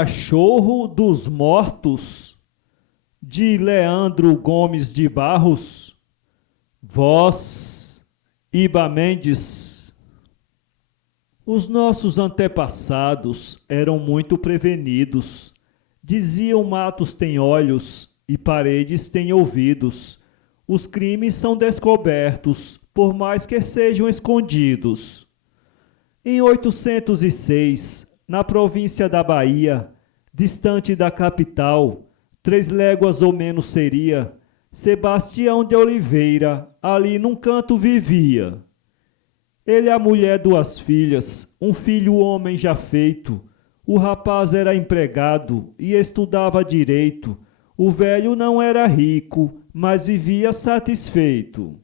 Cachorro dos Mortos, de Leandro Gomes de Barros. Voz, Iba Mendes. Os nossos antepassados eram muito prevenidos. Diziam: matos têm olhos e paredes têm ouvidos. Os crimes são descobertos, por mais que sejam escondidos. Em 806, na província da Bahia, distante da capital, 3 léguas ou menos seria, Sebastião de Oliveira ali num canto vivia. Ele e a mulher 2 filhas, um filho homem já feito. O rapaz era empregado e estudava direito. O velho não era rico, mas vivia satisfeito.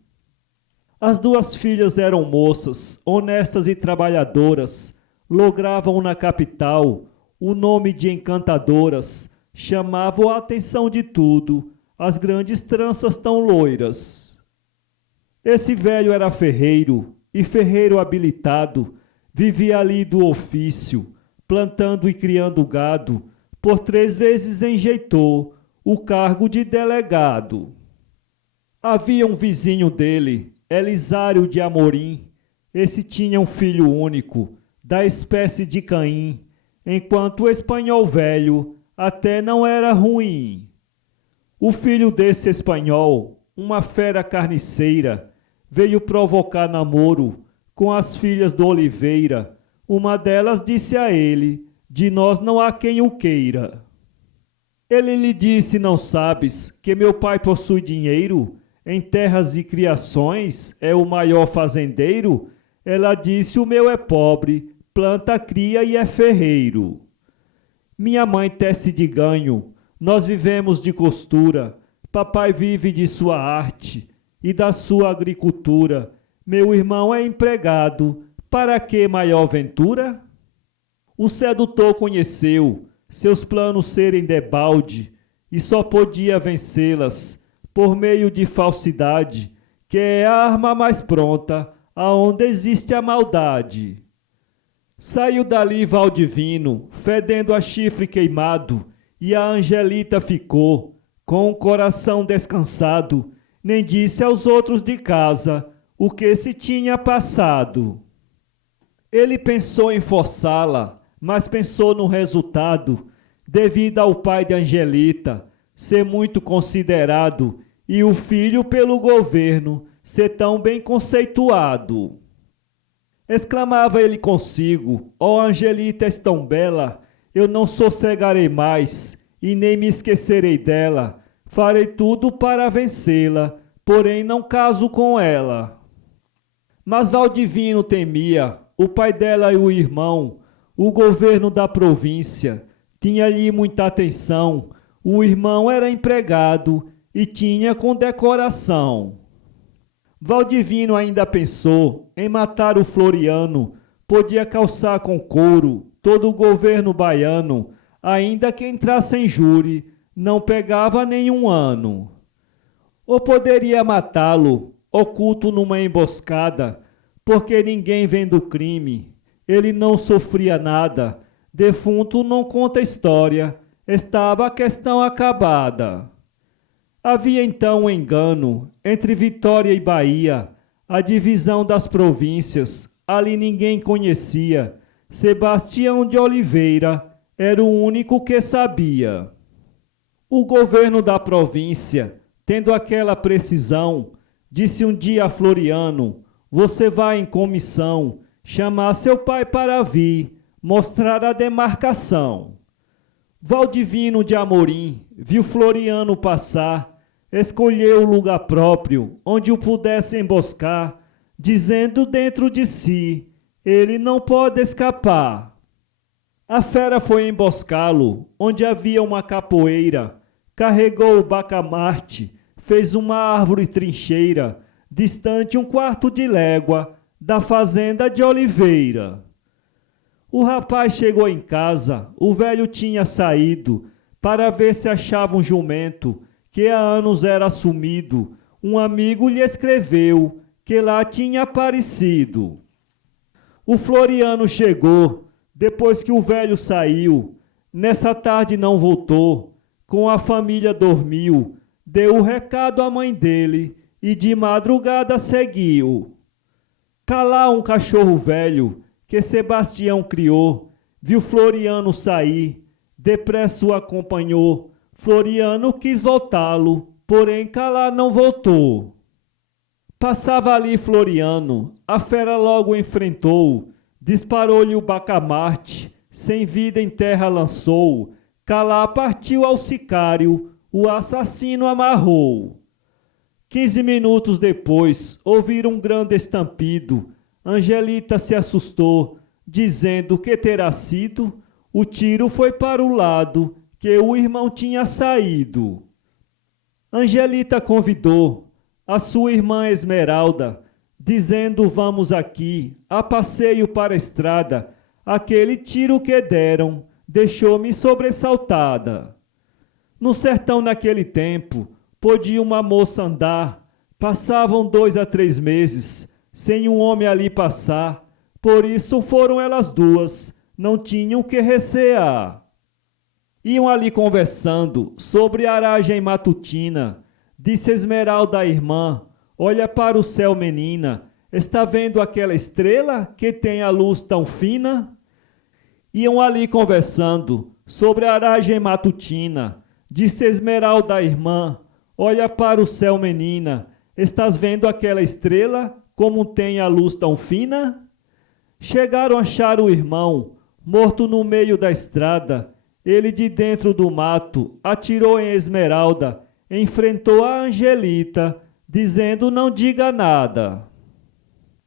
As 2 filhas eram moças, honestas e trabalhadoras. Logravam na capital o nome de encantadoras. Chamavam a atenção de tudo, as grandes tranças tão loiras. Esse velho era ferreiro, e ferreiro habilitado. Vivia ali do ofício, plantando e criando gado. Por 3 vezes enjeitou o cargo de delegado. Havia um vizinho dele, Elisário de Amorim. Esse tinha um filho único, da espécie de Caim, enquanto o espanhol velho até não era ruim. O filho desse espanhol, uma fera carniceira, veio provocar namoro com as filhas do Oliveira. Uma delas disse a ele: de nós não há quem o queira. Ele lhe disse: não sabes que meu pai possui dinheiro? Em terras e criações é o maior fazendeiro? Ela disse: o meu é pobre, planta, cria e é ferreiro. Minha mãe tece de ganho, nós vivemos de costura. Papai vive de sua arte e da sua agricultura. Meu irmão é empregado, para que maior ventura? O sedutor conheceu seus planos serem debalde e só podia vencê-las por meio de falsidade, que é a arma mais pronta aonde existe a maldade. Saiu dali Valdivino, fedendo a chifre queimado, e a Angelita ficou com o coração descansado, nem disse aos outros de casa o que se tinha passado. Ele pensou em forçá-la, mas pensou no resultado, devido ao pai de Angelita ser muito considerado e o filho pelo governo ser tão bem conceituado. Exclamava ele consigo: ó Angelita, és tão bela, eu não sossegarei mais e nem me esquecerei dela. Farei tudo para vencê-la, porém não caso com ela. Mas Valdivino temia o pai dela e o irmão. O governo da província tinha-lhe muita atenção. O irmão era empregado e tinha condecoração. Valdivino ainda pensou em matar o Floriano. Podia calçar com couro todo o governo baiano. Ainda que entrasse em júri, não pegava nenhum ano. Ou poderia matá-lo, oculto numa emboscada, porque ninguém vendo o crime, ele não sofria nada. Defunto não conta história, estava a questão acabada. Havia então um engano entre Vitória e Bahia, a divisão das províncias, ali ninguém conhecia. Sebastião de Oliveira era o único que sabia. O governo da província, tendo aquela precisão, disse um dia a Floriano: você vai em comissão chamar seu pai para vir, mostrar a demarcação. Valdivino de Amorim viu Floriano passar, escolheu o lugar próprio onde o pudesse emboscar, dizendo dentro de si: ele não pode escapar. A fera foi emboscá-lo onde havia uma capoeira, carregou o bacamarte, fez uma árvore trincheira, distante 1/4 de légua da fazenda de Oliveira. O rapaz chegou em casa, o velho tinha saído para ver se achava um jumento que há anos era sumido. Um amigo lhe escreveu que lá tinha aparecido. O Floriano chegou, depois que o velho saiu. Nessa tarde não voltou, com a família dormiu, deu o recado à mãe dele e de madrugada seguiu. Tá lá um cachorro velho que Sebastião criou, viu Floriano sair, depressa o acompanhou. Floriano quis voltá-lo, porém cá não voltou. Passava ali Floriano, a fera logo enfrentou, disparou-lhe o bacamarte, sem vida em terra lançou, cá partiu ao sicário, o assassino amarrou. 15 minutos depois, ouviram um grande estampido. Angelita se assustou, dizendo que terá sido. O tiro foi para o lado que o irmão tinha saído. Angelita convidou a sua irmã Esmeralda, dizendo: vamos aqui, a passeio para a estrada. Aquele tiro que deram deixou-me sobressaltada. No sertão naquele tempo, podia uma moça andar, passavam 2 a 3 meses, sem um homem ali passar, por isso foram elas duas, não tinham que recear. Iam ali conversando sobre a aragem matutina, disse Esmeralda à irmã: olha para o céu, menina, está vendo aquela estrela que tem a luz tão fina? Iam ali conversando sobre a aragem matutina, disse Esmeralda à irmã: olha para o céu, menina, estás vendo aquela estrela, como tem a luz tão fina? Chegaram a achar o irmão, morto no meio da estrada. Ele de dentro do mato atirou em Esmeralda, enfrentou a Angelita, dizendo: não diga nada.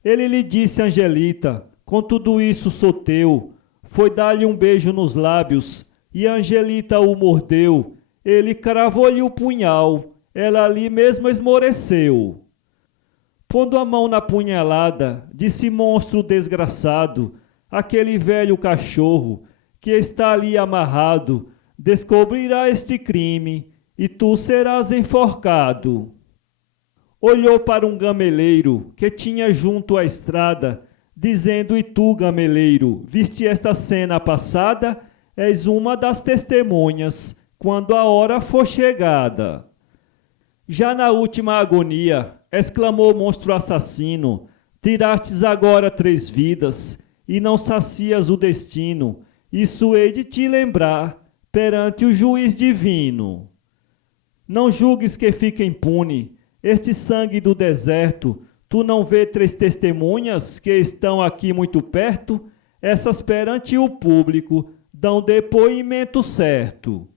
Ele lhe disse: Angelita, com tudo isso sou teu. Foi dar-lhe um beijo nos lábios, e Angelita o mordeu. Ele cravou-lhe o punhal, ela ali mesmo esmoreceu. Pondo a mão na punhalada, disse monstro desgraçado: aquele velho cachorro que está ali amarrado descobrirá este crime e tu serás enforcado. Olhou para um gameleiro que tinha junto à estrada, dizendo: e tu, gameleiro, viste esta cena passada? És uma das testemunhas, quando a hora for chegada. Já na última agonia, exclamou o monstro assassino: tirastes agora 3 vidas, e não sacias o destino. Isso hei de te lembrar perante o juiz divino. Não julgues que fica impune este sangue do deserto. Tu não vê 3 testemunhas que estão aqui muito perto? Essas perante o público dão depoimento certo.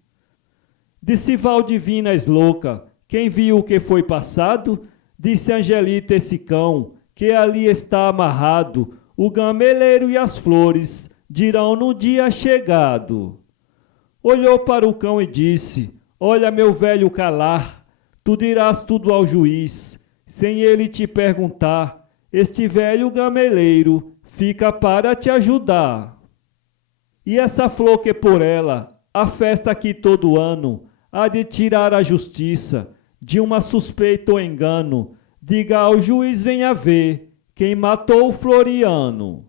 Disse Valdivina és louca, quem viu o que foi passado? Disse Angelita: esse cão que ali está amarrado, o gameleiro e as flores dirão no dia chegado. Olhou para o cão e disse: olha, meu velho calar, tu dirás tudo ao juiz, sem ele te perguntar. Este velho gameleiro fica para te ajudar. E essa flor que por ela a festa aqui todo ano há de tirar a justiça de uma suspeita ou engano, diga ao juiz: venha ver quem matou o Floriano.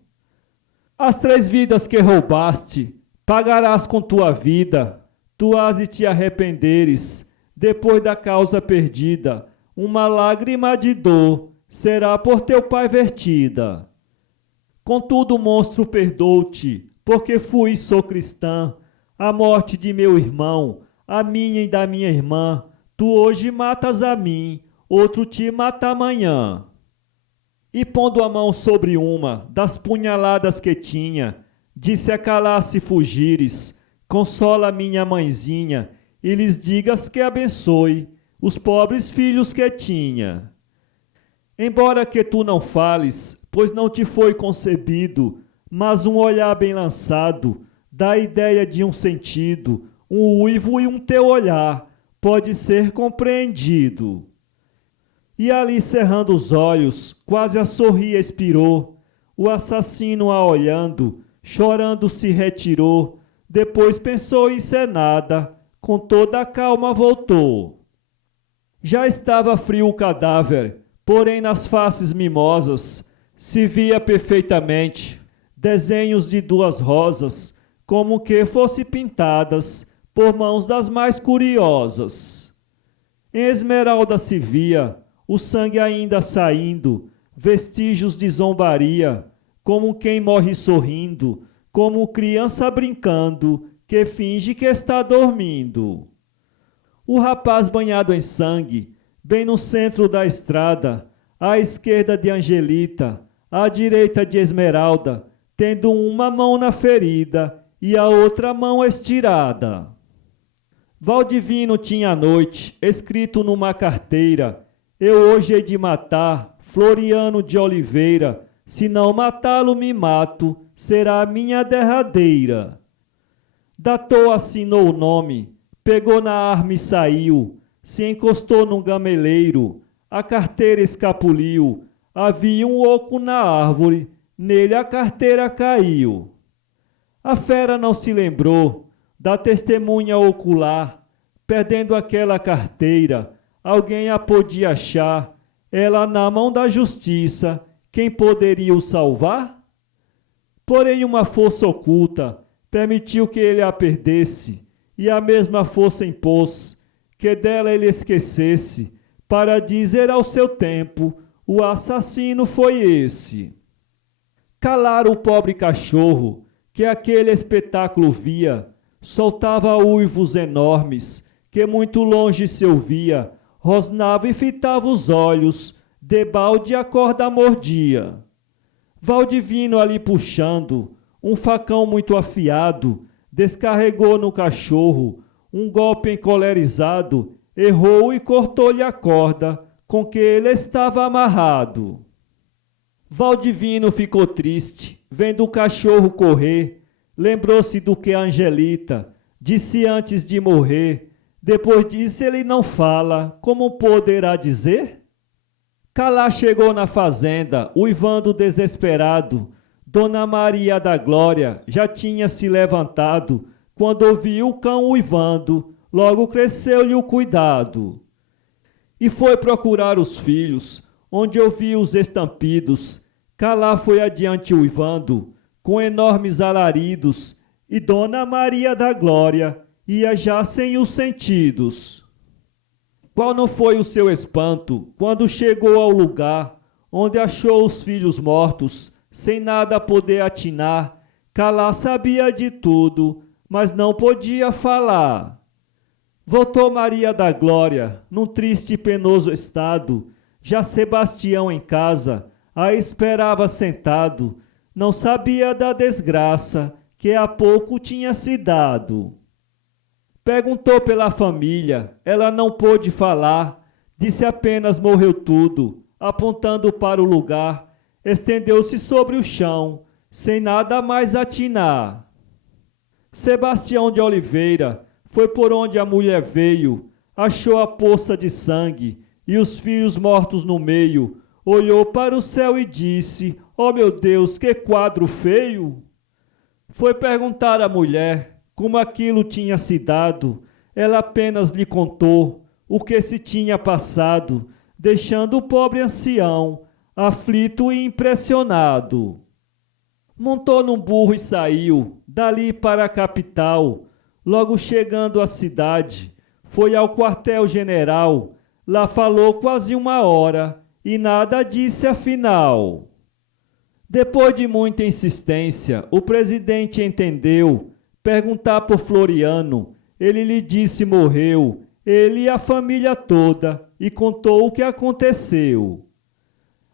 As 3 vidas que roubaste pagarás com tua vida, tu has de te arrependeres, depois da causa perdida, uma lágrima de dor será por teu pai vertida. Contudo, monstro, perdoo-te, porque fui e sou cristã. A morte de meu irmão, a minha e da minha irmã, tu hoje matas a mim, outro te mata amanhã. E pondo a mão sobre uma das punhaladas que tinha, disse a calar se fugires, consola minha mãezinha, e lhes digas que abençoe os pobres filhos que tinha. Embora que tu não fales, pois não te foi concebido, mas um olhar bem lançado dá ideia de um sentido, um uivo e um teu olhar pode ser compreendido. E ali, cerrando os olhos, quase a sorrir expirou. O assassino a olhando, chorando se retirou. Depois pensou: isso é nada, com toda a calma voltou. Já estava frio o cadáver, porém nas faces mimosas se via perfeitamente desenhos de 2 rosas, como que fosse pintadas por mãos das mais curiosas. Em Esmeralda se via o sangue ainda saindo, vestígios de zombaria, como quem morre sorrindo, como criança brincando, que finge que está dormindo. O rapaz banhado em sangue, bem no centro da estrada, à esquerda de Angelita, à direita de Esmeralda, tendo uma mão na ferida e a outra mão estirada. Valdivino tinha à noite, escrito numa carteira: eu hoje hei de matar Floriano de Oliveira, se não matá-lo me mato, será a minha derradeira. Datou, assinou o nome, pegou na arma e saiu, se encostou num gameleiro, a carteira escapuliu, havia um oco na árvore, nele a carteira caiu. A fera não se lembrou da testemunha ocular, perdendo aquela carteira, alguém a podia achar, ela na mão da justiça, quem poderia o salvar? Porém uma força oculta permitiu que ele a perdesse, e a mesma força impôs que dela ele esquecesse, para dizer ao seu tempo, o assassino foi esse. Calar o pobre cachorro, que aquele espetáculo via, soltava uivos enormes, que muito longe se ouvia, rosnava e fitava os olhos, debalde a corda mordia. Valdivino ali puxando, um facão muito afiado, descarregou no cachorro, um golpe encolerizado, errou e cortou-lhe a corda com que ele estava amarrado. Valdivino ficou triste, vendo o cachorro correr, lembrou-se do que a Angelita disse antes de morrer. Depois disso ele não fala, como poderá dizer? Calá chegou na fazenda, uivando desesperado. Dona Maria da Glória já tinha se levantado, quando ouviu o cão uivando, logo cresceu-lhe o cuidado. E foi procurar os filhos, onde ouviu os estampidos. Calá foi adiante uivando, com enormes alaridos, e Dona Maria da Glória ia já sem os sentidos. Qual não foi o seu espanto, quando chegou ao lugar, onde achou os filhos mortos, sem nada poder atinar? Calá sabia de tudo, mas não podia falar. Voltou Maria da Glória, num triste e penoso estado. Já Sebastião em casa a esperava sentado, não sabia da desgraça que há pouco tinha se dado. Perguntou pela família, ela não pôde falar, disse apenas morreu tudo, apontando para o lugar, estendeu-se sobre o chão, sem nada mais atinar. Sebastião de Oliveira foi por onde a mulher veio, achou a poça de sangue e os filhos mortos no meio, olhou para o céu e disse: ó meu Deus, que quadro feio! Foi perguntar à mulher como aquilo tinha se dado. Ela apenas lhe contou o que se tinha passado, deixando o pobre ancião aflito e impressionado. Montou num burro e saiu dali para a capital. Logo chegando à cidade, foi ao quartel-general. Lá falou quase uma hora e nada disse afinal. Depois de muita insistência, o presidente entendeu perguntar por Floriano. Ele lhe disse morreu, ele e a família toda, e contou o que aconteceu.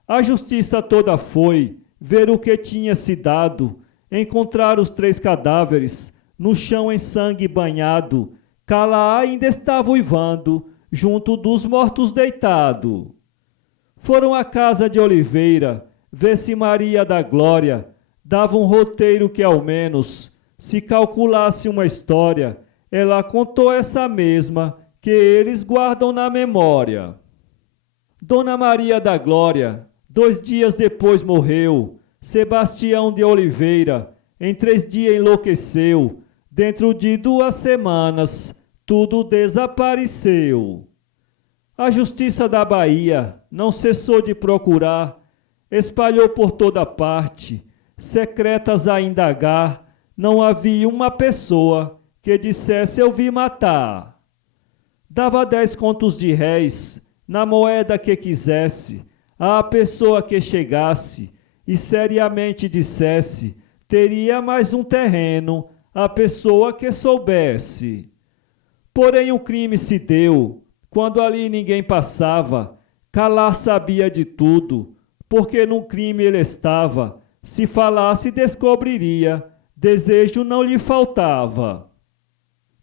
A justiça toda foi ver o que tinha se dado, encontrar os 3 cadáveres no chão em sangue banhado. Calá ainda estava uivando, junto dos mortos deitado. Foram à casa de Oliveira, ver se Maria da Glória dava um roteiro que ao menos, se calculasse uma história, ela contou essa mesma que eles guardam na memória. Dona Maria da Glória, 2 dias depois morreu. Sebastião de Oliveira, em 3 dias enlouqueceu. Dentro de 2 semanas, tudo desapareceu. A justiça da Bahia não cessou de procurar, espalhou por toda parte, secretas a indagar, não havia uma pessoa que dissesse eu vi matar. Dava 10 contos de réis, na moeda que quisesse, à pessoa que chegasse e seriamente dissesse, teria mais um terreno, a pessoa que soubesse. Porém o crime se deu, quando ali ninguém passava, calar sabia de tudo, porque no crime ele estava, se falasse descobriria, desejo não lhe faltava.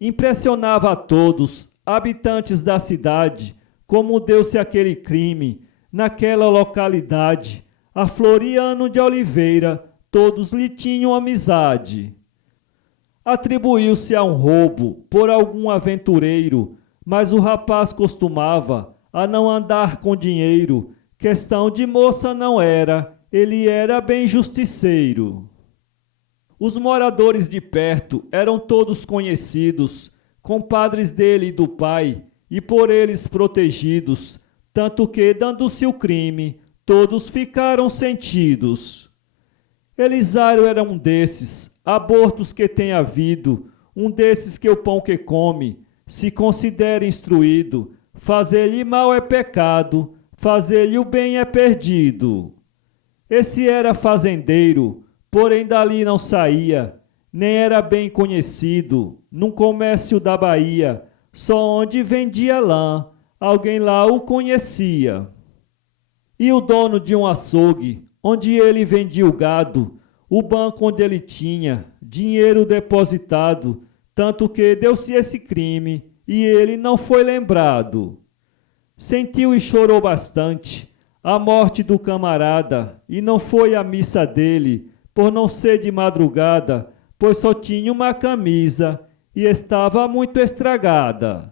Impressionava a todos, habitantes da cidade, como deu-se aquele crime, naquela localidade. A Floriano de Oliveira, todos lhe tinham amizade. Atribuiu-se a um roubo por algum aventureiro, mas o rapaz costumava a não andar com dinheiro. Questão de moça não era, ele era bem justiceiro. Os moradores de perto eram todos conhecidos, compadres dele e do pai, e por eles protegidos, tanto que, dando-se o crime, todos ficaram sentidos. Elisário era um desses, abortos que tem havido, um desses que o pão que come, se considera instruído, fazer-lhe mal é pecado, fazer-lhe o bem é perdido. Esse era fazendeiro, porém dali não saía, nem era bem conhecido, num comércio da Bahia, só onde vendia lã, alguém lá o conhecia. E o dono de um açougue, onde ele vendia o gado, o banco onde ele tinha dinheiro depositado, tanto que deu-se esse crime e ele não foi lembrado. Sentiu e chorou bastante a morte do camarada e não foi à missa dele, por não ser de madrugada, pois só tinha uma camisa e estava muito estragada.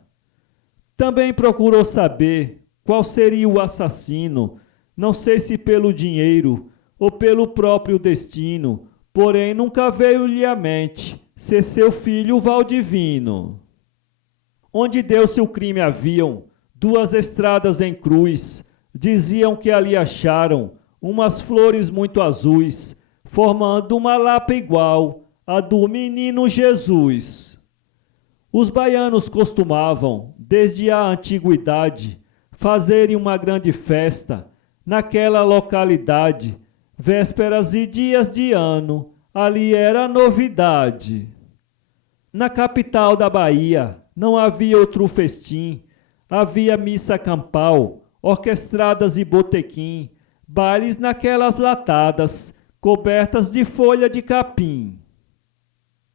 Também procurou saber qual seria o assassino, não sei se pelo dinheiro ou pelo próprio destino, porém nunca veio-lhe à mente ser seu filho Valdivino. Onde deu-se o crime haviam 2 estradas em cruz, diziam que ali acharam umas flores muito azuis, formando uma lapa igual à do menino Jesus. Os baianos costumavam, desde a antiguidade, fazerem uma grande festa naquela localidade, vésperas e dias de ano, ali era novidade. Na capital da Bahia não havia outro festim, havia missa campal, orquestradas e botequim, bailes naquelas latadas, cobertas de folha de capim.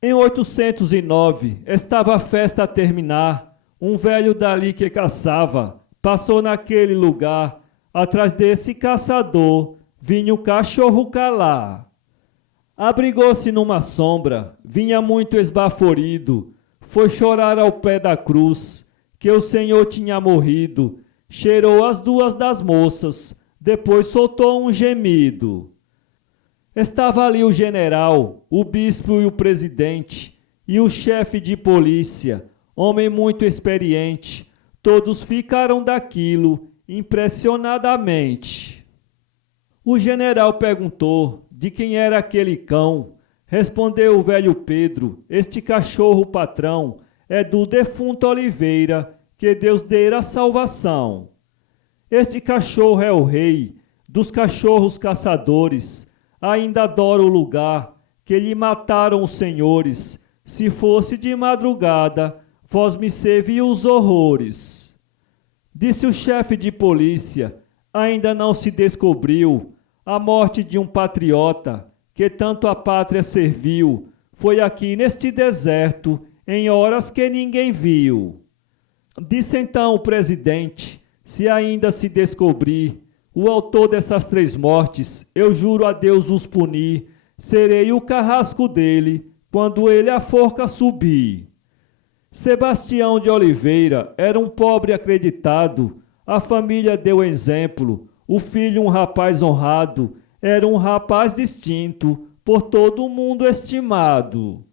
Em 809, estava a festa a terminar, um velho dali que caçava, passou naquele lugar, atrás desse caçador, vinha o cachorro calar. Abrigou-se numa sombra, vinha muito esbaforido, foi chorar ao pé da cruz, que o Senhor tinha morrido, cheirou as 2 das moças, depois soltou um gemido. Estava ali o general, o bispo e o presidente, e o chefe de polícia, homem muito experiente, todos ficaram daquilo, impressionadamente. O general perguntou de quem era aquele cão. Respondeu o velho Pedro, este cachorro patrão é do defunto Oliveira, que Deus dera a salvação. Este cachorro é o rei dos cachorros caçadores, ainda adora o lugar que lhe mataram os senhores. Se fosse de madrugada, vós me servia os horrores. Disse o chefe de polícia, ainda não se descobriu a morte de um patriota que tanto a pátria serviu. Foi aqui neste deserto, em horas que ninguém viu. Disse então o presidente, se ainda se descobrir o autor dessas 3 mortes, eu juro a Deus os punir, serei o carrasco dele, quando ele a forca subir. Sebastião de Oliveira era um pobre acreditado, a família deu exemplo, o filho um rapaz honrado, era um rapaz distinto, por todo o mundo estimado.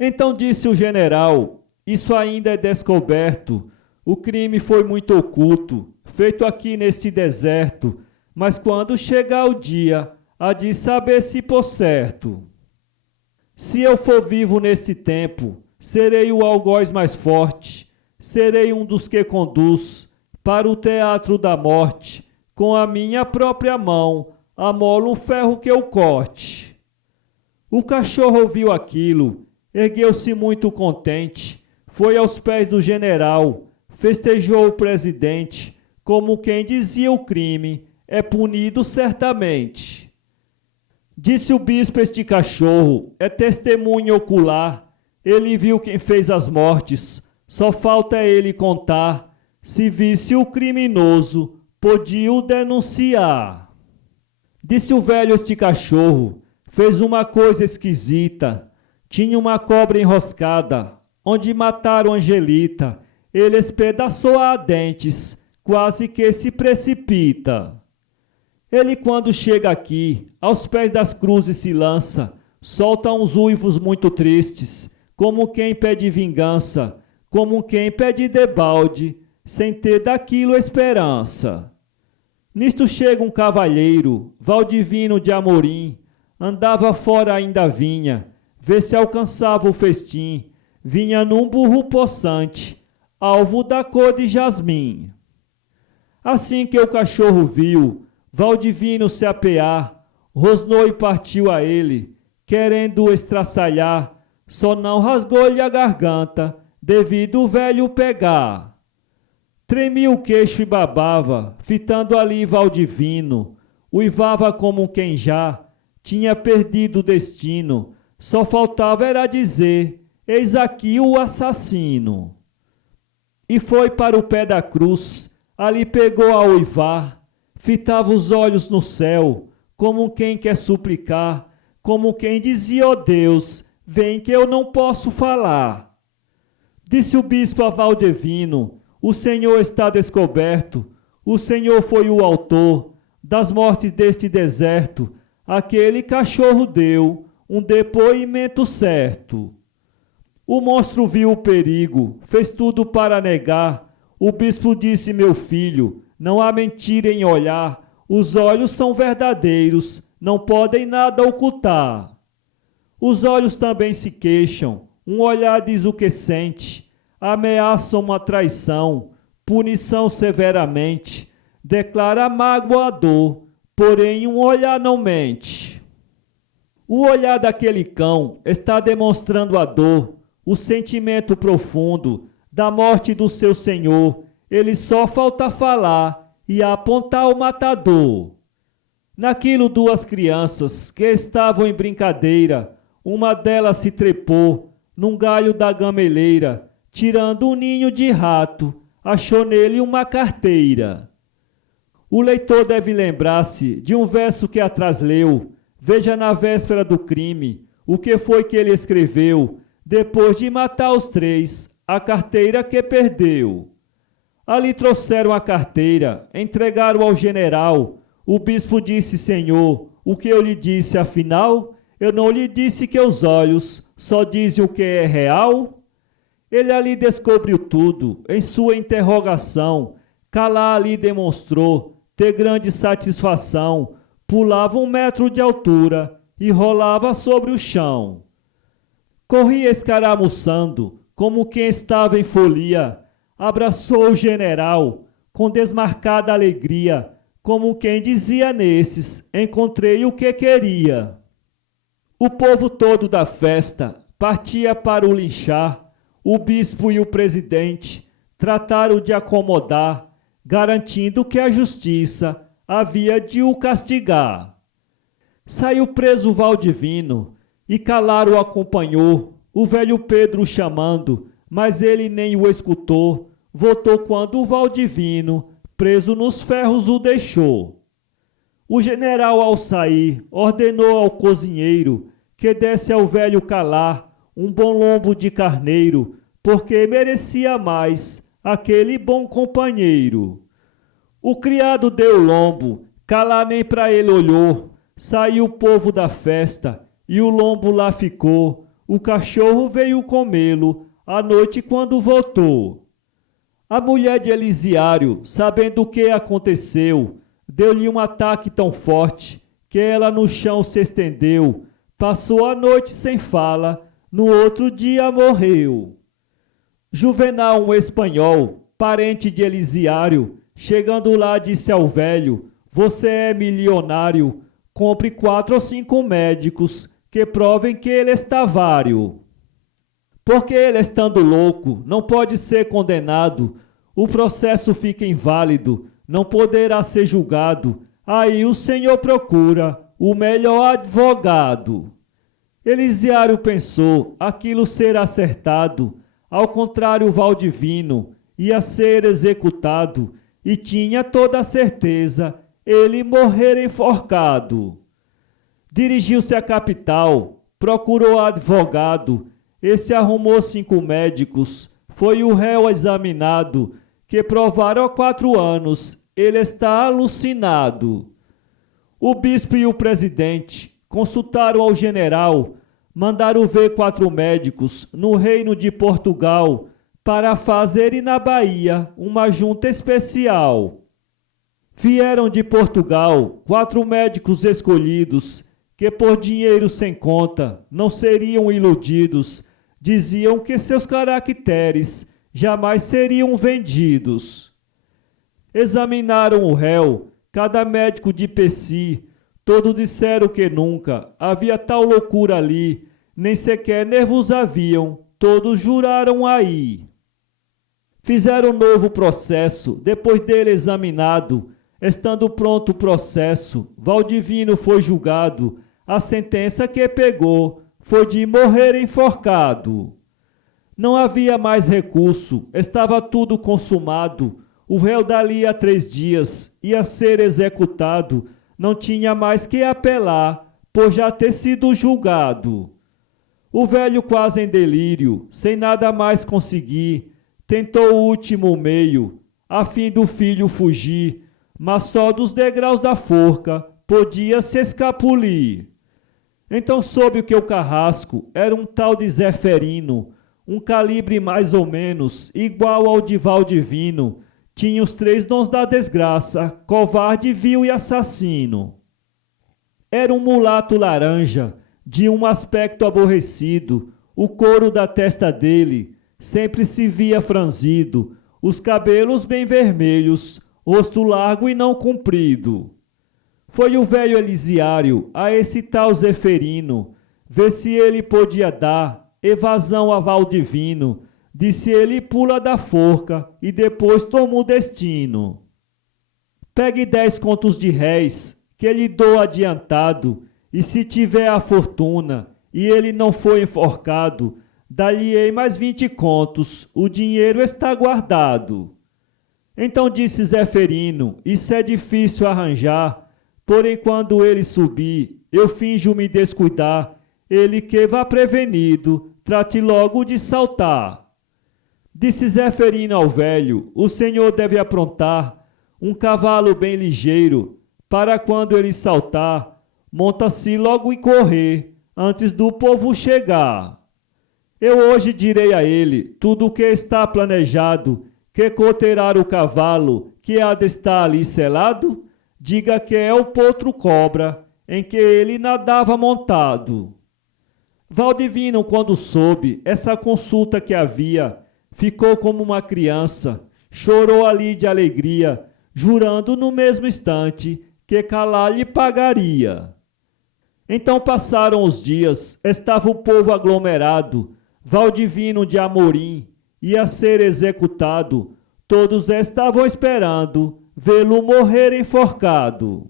Então disse o general, isso ainda é descoberto, o crime foi muito oculto, feito aqui neste deserto, mas quando chegar o dia, há de saber-se por certo. Se eu for vivo nesse tempo, serei o algoz mais forte, serei um dos que conduz para o teatro da morte, com a minha própria mão, amolo um ferro que eu corte. O cachorro ouviu aquilo, ergueu-se muito contente, foi aos pés do general, festejou o presidente, como quem dizia o crime é punido certamente. Disse o bispo: este cachorro é testemunho ocular, ele viu quem fez as mortes, só falta ele contar, se visse o criminoso, podia o denunciar. Disse o velho: este cachorro fez uma coisa esquisita, tinha uma cobra enroscada, onde mataram Angelita, ele espedaçou-a a dentes, quase que se precipita. Ele, quando chega aqui, aos pés das cruzes se lança, solta uns uivos muito tristes, como quem pede vingança, como quem pede debalde, sem ter daquilo esperança. Nisto chega um cavalheiro, Valdivino de Amorim, andava fora ainda vinha, vê se alcançava o festim, vinha num burro possante, alvo da cor de jasmim. Assim que o cachorro viu Valdivino se apear, rosnou e partiu a ele, querendo o estraçalhar, só não rasgou-lhe a garganta, devido o velho pegar. Tremia o queixo e babava, fitando ali Valdivino, uivava como quem já tinha perdido o destino, só faltava era dizer: eis aqui o assassino. E foi para o pé da cruz, ali pegou a uivar, fitava os olhos no céu, como quem quer suplicar, como quem dizia: ó Deus, vem que eu não posso falar. Disse o bispo a Valdivino: o Senhor está descoberto, o Senhor foi o autor das mortes deste deserto, aquele cachorro deu um depoimento certo. O monstro viu o perigo, fez tudo para negar. O bispo disse: meu filho, não há mentira em olhar, os olhos são verdadeiros, não podem nada ocultar. Os olhos também se queixam, um olhar diz o que sente, ameaça uma traição, punição severamente, declara mágoa a dor, porém um olhar não mente. O olhar daquele cão está demonstrando a dor, o sentimento profundo da morte do seu senhor, ele só falta falar e apontar o matador. Naquilo, duas crianças que estavam em brincadeira, uma delas se trepou num galho da gameleira, tirando um ninho de rato, achou nele uma carteira. O leitor deve lembrar-se de um verso que atrás leu. Veja na véspera do crime o que foi que ele escreveu, depois de matar os três, a carteira que perdeu. Ali trouxeram a carteira, entregaram ao general. O bispo disse: Senhor, o que eu lhe disse afinal? Eu não lhe disse que os olhos só dizem o que é real? Ele ali descobriu tudo, em sua interrogação. Calar ali demonstrou ter grande satisfação. Pulava 1 metro de altura e rolava sobre o chão. Corria escaramuçando, como quem estava em folia. Abraçou o general com desmarcada alegria, como quem dizia nesses: encontrei o que queria. O povo todo da festa partia para o linchar. O bispo e o presidente trataram de acomodar, garantindo que a justiça havia de o castigar. Saiu preso o Valdivino e Calaro o acompanhou, o velho Pedro chamando, mas ele nem o escutou. Voltou quando o Valdivino, preso nos ferros, o deixou. O general, ao sair, ordenou ao cozinheiro que desse ao velho Calar um bom lombo de carneiro, porque merecia mais aquele bom companheiro. O criado deu o lombo, Calar nem para ele olhou. Saiu o povo da festa e o lombo lá ficou. O cachorro veio comê-lo à noite quando voltou. A mulher de Elisiário, sabendo o que aconteceu, deu-lhe um ataque tão forte que ela no chão se estendeu. passou a noite sem fala, no outro dia morreu. Juvenal, um espanhol, parente de Elisiário, chegando lá disse ao velho: você é milionário, compre 4 ou 5 médicos que provem que ele está vário. Porque ele, estando louco, não pode ser condenado, o processo fica inválido, não poderá ser julgado, aí o senhor procura o melhor advogado. Elisiário pensou, aquilo ser acertado, ao contrário Valdivino ia ser executado, e tinha toda a certeza ele morrer enforcado. Dirigiu-se à capital, procurou advogado, esse arrumou 5 médicos, foi o réu examinado, que provaram há 4 anos, ele está alucinado. O bispo e o presidente consultaram ao general, mandaram ver 4 médicos no reino de Portugal, para fazerem na Bahia uma junta especial. Vieram de Portugal 4 médicos escolhidos, que por dinheiro sem conta não seriam iludidos, diziam que seus caracteres jamais seriam vendidos. Examinaram o réu, cada médico de Peci, todos disseram que nunca havia tal loucura ali, nem sequer nervos haviam, todos juraram aí. Fizeram novo processo, depois dele examinado, estando pronto o processo, Valdivino foi julgado, a sentença que pegou foi de morrer enforcado. Não havia mais recurso, estava tudo consumado, o réu dali a 3 dias ia ser executado, não tinha mais que apelar, por já ter sido julgado. O velho quase em delírio, sem nada mais conseguir, tentou o último meio, a fim do filho fugir, mas só dos degraus da forca podia se escapulir. Então soube que o carrasco era um tal de Zeferino, um calibre mais ou menos igual ao de Valdivino, tinha os 3 dons da desgraça, covarde, vil e assassino. Era um mulato laranja, de um aspecto aborrecido, o couro da testa dele sempre se via franzido, os cabelos bem vermelhos, rosto largo e não comprido. Foi o velho Elisiário a esse tal Zeferino, ver se ele podia dar evasão a Valdivino, disse ele pula da forca e depois toma o destino. Pegue 10 contos de réis, que lhe dou adiantado, e se tiver a fortuna, e ele não foi enforcado, dá-lhe-ei mais 20 contos, o dinheiro está guardado. Então disse Zeferino, isso é difícil arranjar, porém quando ele subir, eu finjo me descuidar, ele que vá prevenido, trate logo de saltar. Disse Zeferino ao velho, o senhor deve aprontar um cavalo bem ligeiro, para quando ele saltar, monta-se logo e correr, antes do povo chegar. Eu hoje direi a ele tudo o que está planejado, que coterar o cavalo, que há de estar ali selado, diga que é o potro cobra, em que ele nadava montado. Valdivino, quando soube essa consulta que havia, ficou como uma criança, chorou ali de alegria, jurando no mesmo instante que calar lhe pagaria. Então passaram os dias, estava o povo aglomerado, Valdivino de Amorim ia ser executado, todos estavam esperando vê-lo morrer enforcado.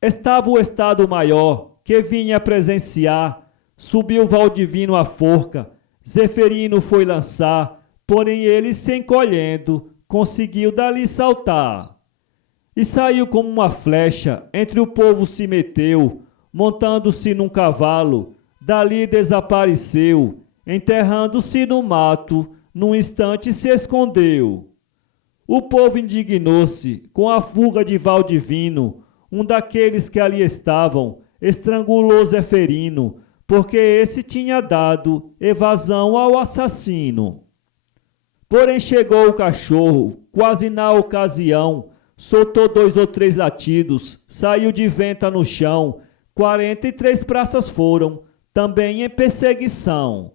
Estava o Estado-Maior, que vinha presenciar, subiu Valdivino à forca, Zeferino foi lançar, porém ele se encolhendo, conseguiu dali saltar. E saiu como uma flecha, entre o povo se meteu, montando-se num cavalo, dali desapareceu, enterrando-se no mato, num instante se escondeu. O povo indignou-se com a fuga de Valdivino, um daqueles que ali estavam, estrangulou Zeferino, porque esse tinha dado evasão ao assassino. Porém chegou o cachorro, quase na ocasião, soltou 2 ou 3 latidos, saiu de venta no chão, 43 praças foram, também em perseguição.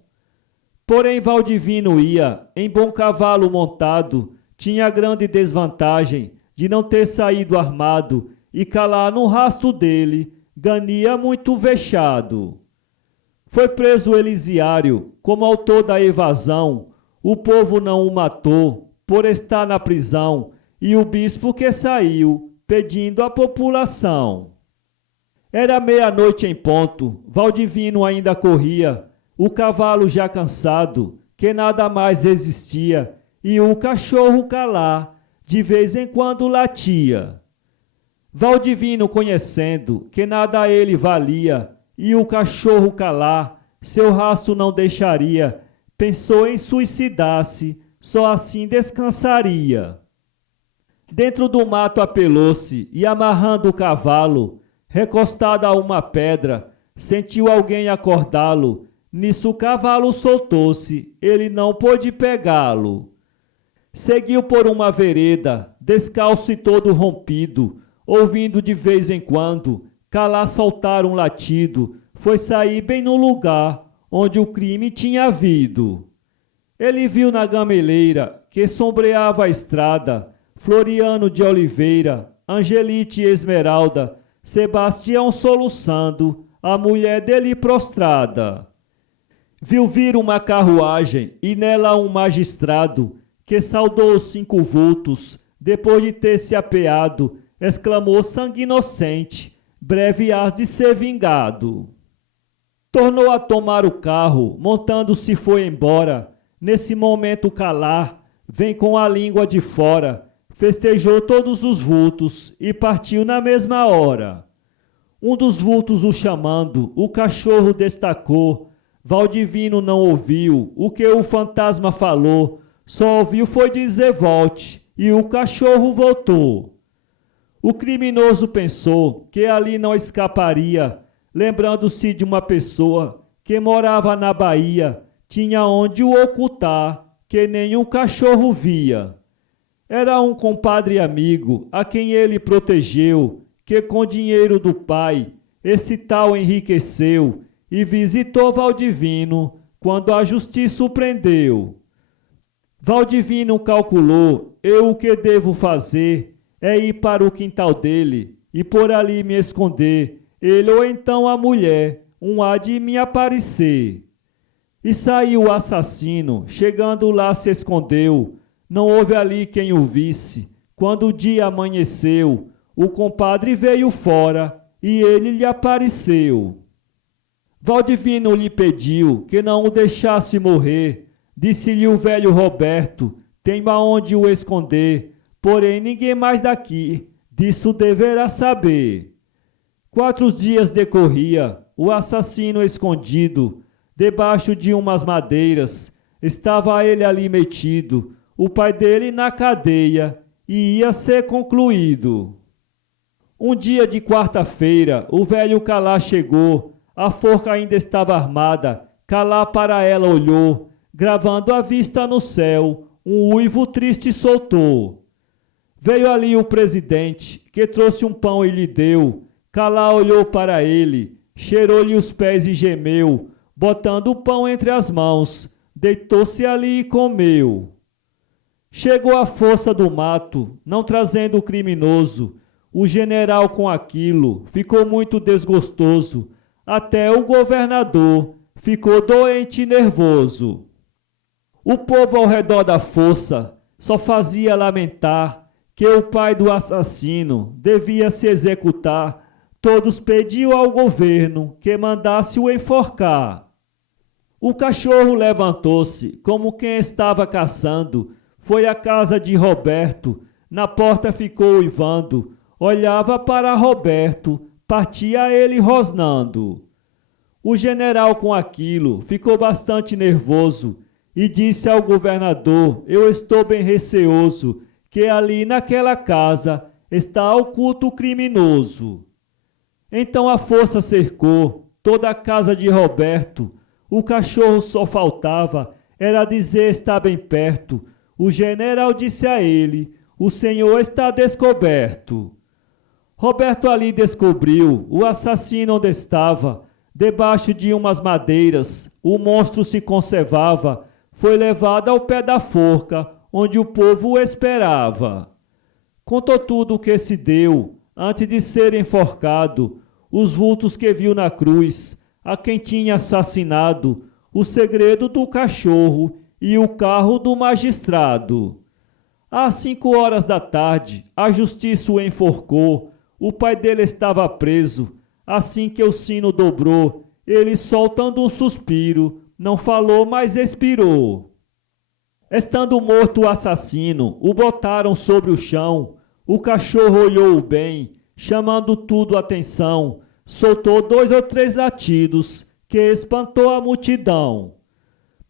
Porém Valdivino ia, em bom cavalo montado, tinha grande desvantagem de não ter saído armado, e calar no rastro dele, ganha muito vexado. Foi preso Elisiário, como autor da evasão, o povo não o matou, por estar na prisão, e o bispo que saiu, pedindo à população. Era meia-noite em ponto, Valdivino ainda corria, o cavalo já cansado, que nada mais resistia, e o cachorro calar, de vez em quando latia. Valdivino, conhecendo que nada a ele valia, e o cachorro calar, seu rastro não deixaria, pensou em suicidar-se, só assim descansaria. Dentro do mato apelou-se e, amarrando o cavalo, recostado a uma pedra, sentiu alguém acordá-lo. Nisso o cavalo soltou-se, ele não pôde pegá-lo. Seguiu por uma vereda, descalço e todo rompido, ouvindo de vez em quando calar soltar um latido, foi sair bem no lugar onde o crime tinha havido. Ele viu na gameleira, que sombreava a estrada, Floriano de Oliveira, Angelite e Esmeralda, Sebastião soluçando, a mulher dele prostrada. Viu vir uma carruagem e nela um magistrado, que saudou os 5 vultos, depois de ter se apeado, exclamou sangue inocente, breve hás de ser vingado. Tornou a tomar o carro, montando-se foi embora, nesse momento calar, vem com a língua de fora, festejou todos os vultos e partiu na mesma hora. Um dos vultos o chamando, o cachorro destacou, Valdivino não ouviu o que o fantasma falou, só ouviu foi dizer volte, e o cachorro voltou. O criminoso pensou que ali não escaparia, lembrando-se de uma pessoa que morava na Bahia, tinha onde o ocultar, que nenhum cachorro via. Era um compadre amigo, a quem ele protegeu, que com dinheiro do pai, esse tal enriqueceu, e visitou Valdivino, quando a justiça o prendeu. Valdivino calculou, eu o que devo fazer é ir para o quintal dele e por ali me esconder, ele ou então a mulher, há de me aparecer. E saiu o assassino, chegando lá se escondeu, não houve ali quem o visse. Quando o dia amanheceu, o compadre veio fora e ele lhe apareceu. Valdivino lhe pediu que não o deixasse morrer, disse-lhe o velho Roberto, tem aonde o esconder, porém ninguém mais daqui disso deverá saber. 4 dias decorria, o assassino escondido, debaixo de umas madeiras, estava ele ali metido, o pai dele na cadeia, e ia ser concluído. Um dia de quarta-feira, o velho Calá chegou, a forca ainda estava armada, Calá para ela olhou, gravando a vista no céu, um uivo triste soltou. Veio ali o presidente, que trouxe um pão e lhe deu, Calá olhou para ele, cheirou-lhe os pés e gemeu, botando o pão entre as mãos, deitou-se ali e comeu. Chegou a força do mato, não trazendo o criminoso, o general com aquilo ficou muito desgostoso, até o governador ficou doente e nervoso. O povo ao redor da força só fazia lamentar que o pai do assassino devia se executar. Todos pediam ao governo que mandasse o enforcar. O cachorro levantou-se, como quem estava caçando, foi à casa de Roberto, na porta ficou uivando, olhava para Roberto, partia ele rosnando. O general com aquilo ficou bastante nervoso e disse ao governador, eu estou bem receoso, que ali naquela casa está oculto o criminoso. Então a força cercou toda a casa de Roberto, o cachorro só faltava, era dizer está bem perto. O general disse a ele, o senhor está descoberto. Roberto ali descobriu o assassino onde estava. Debaixo de umas madeiras, o monstro se conservava. Foi levado ao pé da forca, onde o povo o esperava. Contou tudo o que se deu, antes de ser enforcado, os vultos que viu na cruz, a quem tinha assassinado, o segredo do cachorro e o carro do magistrado. Às 5 horas da tarde, a justiça o enforcou, o pai dele estava preso. Assim que o sino dobrou, ele, soltando um suspiro, não falou, mas expirou. Estando morto o assassino, o botaram sobre o chão. O cachorro olhou bem, chamando tudo atenção, soltou 2 ou 3 latidos, que espantou a multidão.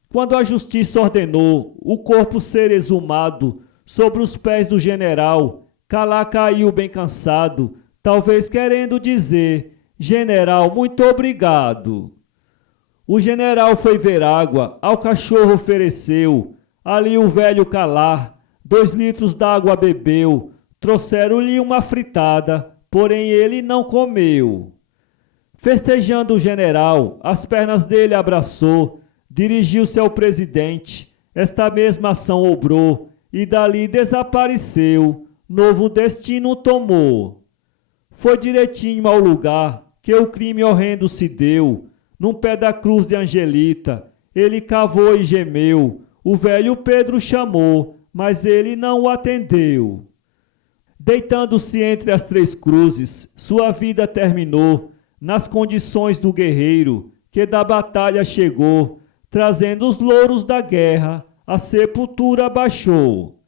Quando a justiça ordenou o corpo ser exumado, sobre os pés do general, Calá caiu bem cansado, talvez querendo dizer: general, muito obrigado. O general foi ver água, ao cachorro ofereceu. Ali o velho Calá 2 litros d'água bebeu. Trouxeram-lhe uma fritada, porém ele não comeu. Festejando o general, as pernas dele abraçou, dirigiu-se ao presidente. Esta mesma ação obrou, e dali desapareceu, novo destino tomou. Foi direitinho ao lugar que o crime horrendo se deu. Num pé da cruz de Angelita, ele cavou e gemeu. O velho Pedro chamou, mas ele não o atendeu. Deitando-se entre as 3 cruzes, sua vida terminou, nas condições do guerreiro, que da batalha chegou, trazendo os louros da guerra, a sepultura baixou.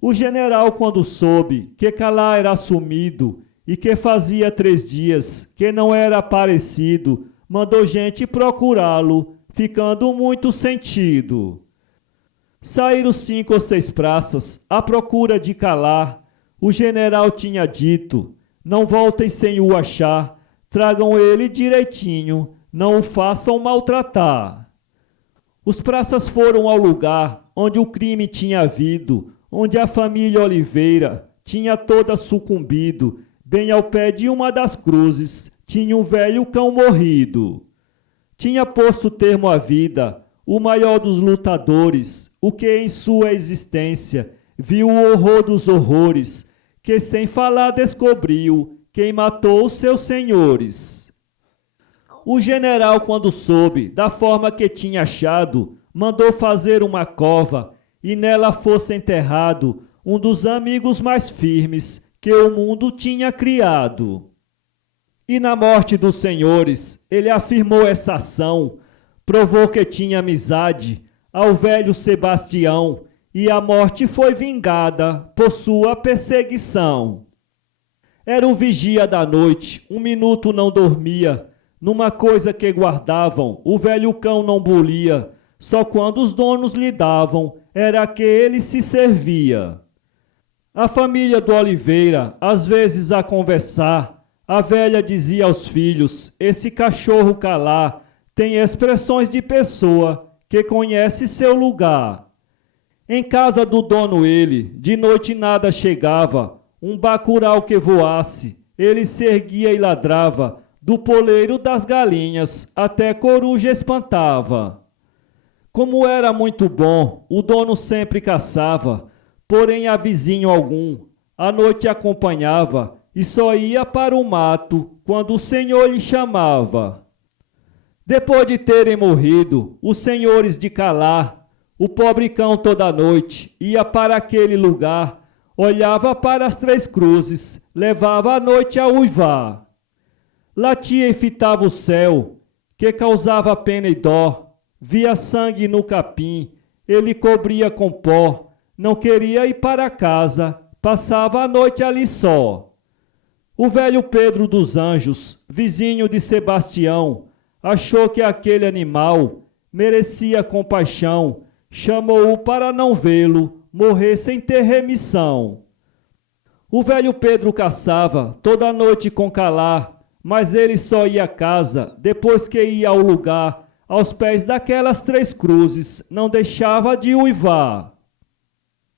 O general, quando soube que Calá era sumido, e que fazia 3 dias que não era aparecido, mandou gente procurá-lo, ficando muito sentido. Saíram 5 ou 6 praças à procura de Calá. O general tinha dito: não voltem sem o achar, tragam ele direitinho, não o façam maltratar. Os praças foram ao lugar onde o crime tinha havido, onde a família Oliveira tinha toda sucumbido. Bem ao pé de uma das cruzes tinha um velho cão morrido. Tinha posto termo à vida o maior dos lutadores, o que em sua existência viu o horror dos horrores, que sem falar descobriu quem matou os seus senhores. O general, quando soube da forma que tinha achado, mandou fazer uma cova e nela fosse enterrado um dos amigos mais firmes que o mundo tinha criado. E na morte dos senhores, ele afirmou essa ação, provou que tinha amizade ao velho Sebastião, e a morte foi vingada por sua perseguição. Era o vigia da noite, 1 minuto não dormia, numa coisa que guardavam, o velho cão não bulia, só quando os donos lhe davam, era que ele se servia. A família do Oliveira, às vezes a conversar, a velha dizia aos filhos: esse cachorro Calá tem expressões de pessoa que conhece seu lugar. Em casa do dono ele, de noite nada chegava, um bacural que voasse, ele se erguia e ladrava, do poleiro das galinhas até coruja espantava. Como era muito bom, o dono sempre caçava, porém a vizinho algum, à noite acompanhava, e só ia para o mato quando o senhor lhe chamava. Depois de terem morrido os senhores de Calá, o pobre cão toda noite ia para aquele lugar, olhava para as 3 cruzes, levava a noite a uivar. Latia e fitava o céu, que causava pena e dó, via sangue no capim, ele cobria com pó, não queria ir para casa, passava a noite ali só. O velho Pedro dos Anjos, vizinho de Sebastião, achou que aquele animal merecia compaixão, chamou-o para não vê-lo, morrer sem ter remissão. O velho Pedro caçava toda noite com Calá, mas ele só ia a casa depois que ia ao lugar, aos pés daquelas 3 cruzes, não deixava de uivar.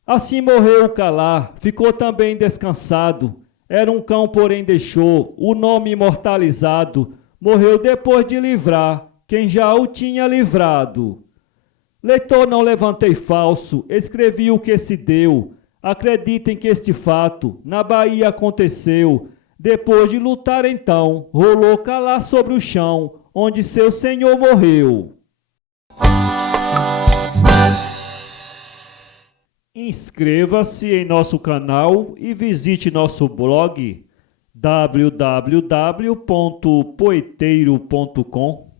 Assim morreu o Calá, ficou também descansado. Era um cão, porém deixou o nome imortalizado, morreu depois de livrar quem já o tinha livrado. Leitor, não levantei falso, escrevi o que se deu. Acreditem que este fato na Bahia aconteceu. Depois de lutar então, rolou calar sobre o chão, onde seu senhor morreu. Inscreva-se em nosso canal e visite nosso blog www.poeteiro.com.